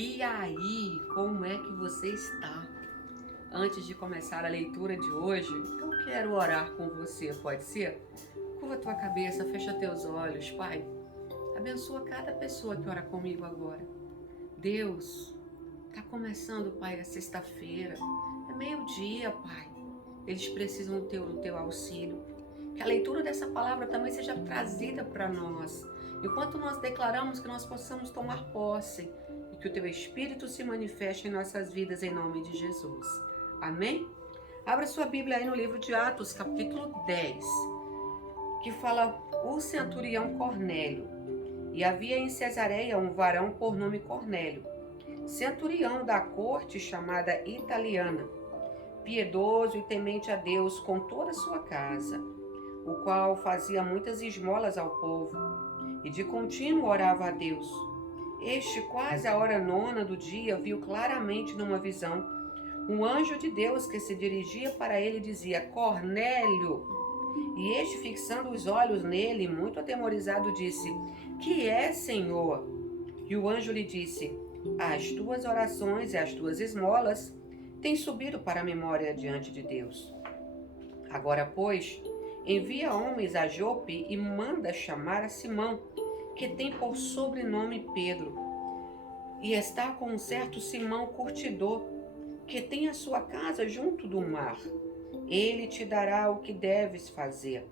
E aí, como é que você está? Antes de começar a leitura de hoje, eu quero orar com você, pode ser? Curva tua cabeça, fecha teus olhos, Pai. Abençoa cada pessoa que ora comigo agora. Deus, está começando, Pai, a sexta-feira. É meio-dia, Pai. Eles precisam do teu auxílio. Que a leitura dessa palavra também seja trazida para nós. Enquanto nós declaramos que nós possamos tomar posse e que o teu Espírito se manifeste em nossas vidas em nome de Jesus. Amém? Abra sua Bíblia aí no livro de Atos, capítulo 10, que fala o centurião Cornélio. E havia em Cesareia um varão por nome Cornélio, centurião da corte chamada italiana, piedoso e temente a Deus com toda a sua casa, o qual fazia muitas esmolas ao povo, e de contínuo orava a Deus. Este, quase à hora nona do dia, viu claramente numa visão um anjo de Deus que se dirigia para ele e dizia: Cornélio! E este, fixando os olhos nele, muito atemorizado, disse: Que é, Senhor? E o anjo lhe disse: As tuas orações e as tuas esmolas têm subido para a memória diante de Deus. Agora, pois, envia homens a Jope e manda chamar a Simão, que tem por sobrenome Pedro, e está com um certo Simão curtidor, que tem a sua casa junto do mar. Ele te dará o que deves fazer.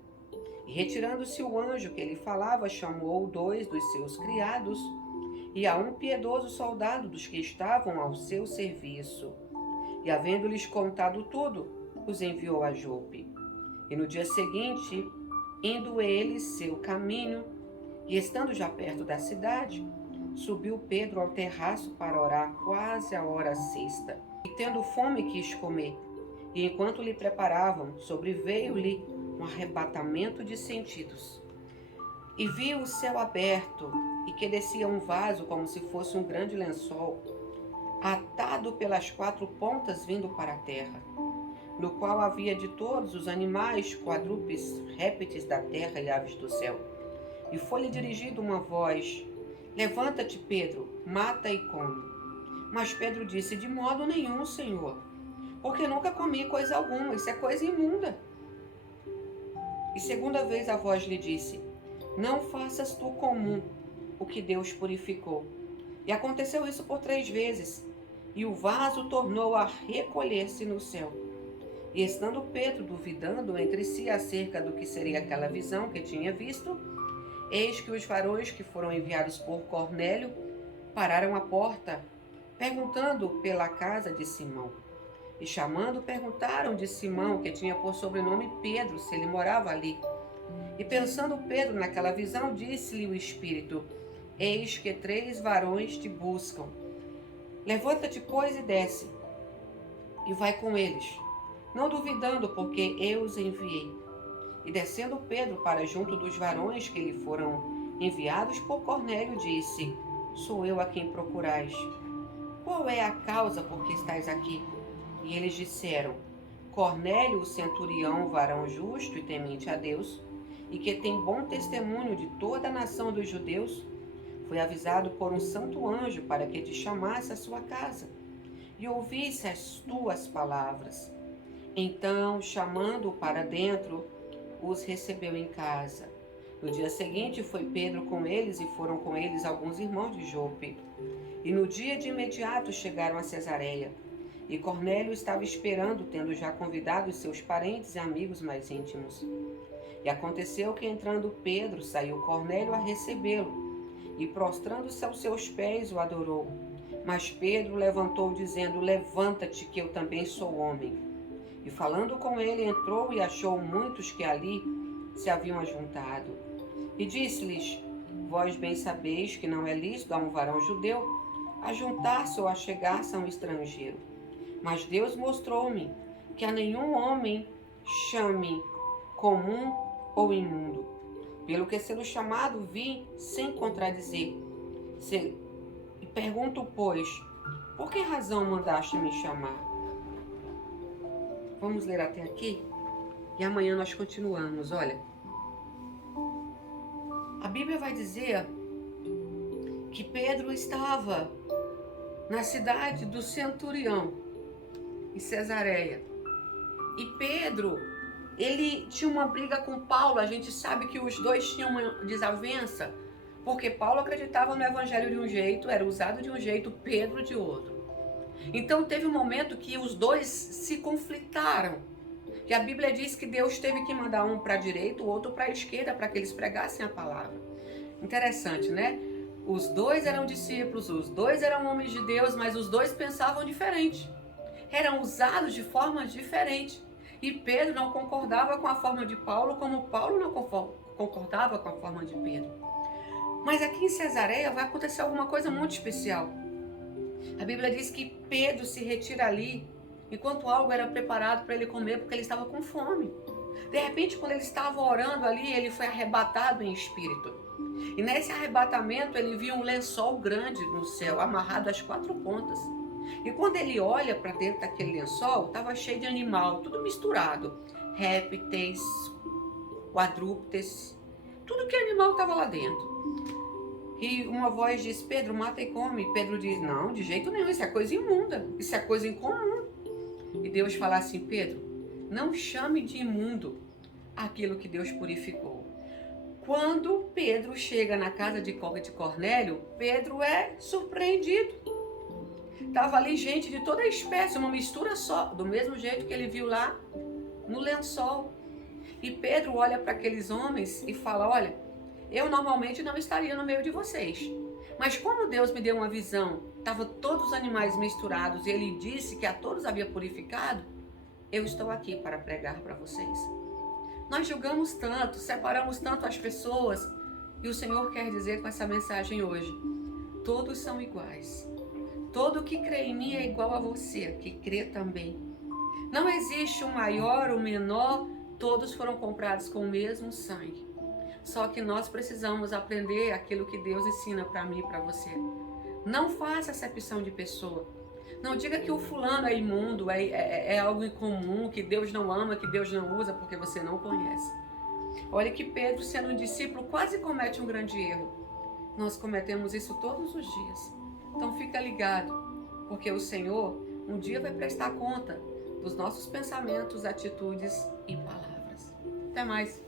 E retirando-se o anjo que lhe falava, chamou 2 dos seus criados e a um piedoso soldado dos que estavam ao seu serviço. E havendo-lhes contado tudo, os enviou a Jope. E no dia seguinte, indo ele seu caminho, e estando já perto da cidade, subiu Pedro ao terraço para orar quase à hora sexta. E tendo fome quis comer. E enquanto lhe preparavam, sobreveio-lhe um arrebatamento de sentidos. E viu o céu aberto, e que descia um vaso como se fosse um grande lençol, atado pelas 4 pontas vindo para a terra, no qual havia de todos os animais, quadrúpedes, répteis da terra e aves do céu. E foi-lhe dirigida uma voz: Levanta-te, Pedro, mata e come. Mas Pedro disse: De modo nenhum, Senhor, porque nunca comi coisa alguma, isso é coisa imunda. E segunda vez a voz lhe disse: Não faças tu comum o que Deus purificou. E aconteceu isso por 3 vezes, e o vaso tornou a recolher-se no céu. E estando Pedro duvidando entre si acerca do que seria aquela visão que tinha visto, eis que os varões que foram enviados por Cornélio pararam à porta, perguntando pela casa de Simão. E chamando, perguntaram de Simão, que tinha por sobrenome Pedro, se ele morava ali. E pensando Pedro naquela visão, disse-lhe o Espírito: Eis que 3 varões te buscam. Levanta-te, pois, e desce, e vai com eles, não duvidando, porque eu os enviei. E descendo Pedro para junto dos varões que lhe foram enviados por Cornélio, disse: Sou eu a quem procurais. Qual é a causa por que estais aqui? E eles disseram: Cornélio, o centurião, varão justo e temente a Deus, e que tem bom testemunho de toda a nação dos judeus, foi avisado por um santo anjo para que te chamasse à sua casa e ouvisse as tuas palavras. Então, chamando-o para dentro, os recebeu em casa. No dia seguinte foi Pedro com eles, e foram com eles alguns irmãos de Jope. E no dia de imediato chegaram a Cesareia. E Cornélio estava esperando, tendo já convidado os seus parentes e amigos mais íntimos. E aconteceu que, entrando Pedro, saiu Cornélio a recebê-lo, e prostrando-se aos seus pés o adorou. Mas Pedro levantou, dizendo: Levanta-te, que eu também sou homem. E falando com ele, entrou e achou muitos que ali se haviam ajuntado. E disse-lhes: Vós bem sabeis que não é lícito a um varão judeu ajuntar-se ou achegar-se a um estrangeiro. Mas Deus mostrou-me que a nenhum homem chame comum ou imundo. Pelo que, sendo chamado, vim sem contradizer. E pergunto, pois, por que razão mandaste me chamar? Vamos ler até aqui? E amanhã nós continuamos. Olha, a Bíblia vai dizer que Pedro estava na cidade do centurião, em Cesareia. E Pedro, ele tinha uma briga com Paulo. A gente sabe que os dois tinham uma desavença, porque Paulo acreditava no evangelho de um jeito, era usado de um jeito, Pedro de outro. Então teve um momento que os dois se conflitaram. E a Bíblia diz que Deus teve que mandar um para a direita, o outro para a esquerda, para que eles pregassem a palavra. Interessante, né? Os dois eram discípulos, os dois eram homens de Deus, mas os dois pensavam diferente. Eram usados de formas diferentes. E Pedro não concordava com a forma de Paulo, como Paulo não concordava com a forma de Pedro. Mas aqui em Cesareia vai acontecer alguma coisa muito especial. A Bíblia diz que Pedro se retira ali, enquanto algo era preparado para ele comer, porque ele estava com fome. De repente, quando ele estava orando ali, ele foi arrebatado em espírito. E nesse arrebatamento, ele viu um lençol grande no céu, amarrado às 4 pontas. E quando ele olha para dentro daquele lençol, estava cheio de animal, tudo misturado. Répteis, quadrúpedes, tudo que animal estava lá dentro. E uma voz diz: Pedro, mata e come. Pedro diz: não, de jeito nenhum, isso é coisa imunda, isso é coisa incomum. E Deus fala assim: Pedro, não chame de imundo aquilo que Deus purificou. Quando Pedro chega na casa de Cornélio, Pedro é surpreendido. Estava ali gente de toda a espécie, uma mistura só, do mesmo jeito que ele viu lá no lençol. E Pedro olha para aqueles homens e fala: olha, eu normalmente não estaria no meio de vocês, mas como Deus me deu uma visão, estavam todos os animais misturados e ele disse que a todos havia purificado, eu estou aqui para pregar para vocês. Nós julgamos tanto, separamos tanto as pessoas, e o Senhor quer dizer com essa mensagem hoje: todos são iguais. Todo que crê em mim é igual a você, que crê também. Não existe o maior ou o menor, todos foram comprados com o mesmo sangue. Só que nós precisamos aprender aquilo que Deus ensina para mim e para você. Não faça acepção de pessoa. Não diga que o fulano é imundo, é algo incomum, que Deus não ama, que Deus não usa, porque você não conhece. Olha que Pedro, sendo um discípulo, quase comete um grande erro. Nós cometemos isso todos os dias. Então fica ligado, porque o Senhor um dia vai prestar conta dos nossos pensamentos, atitudes e palavras. Até mais!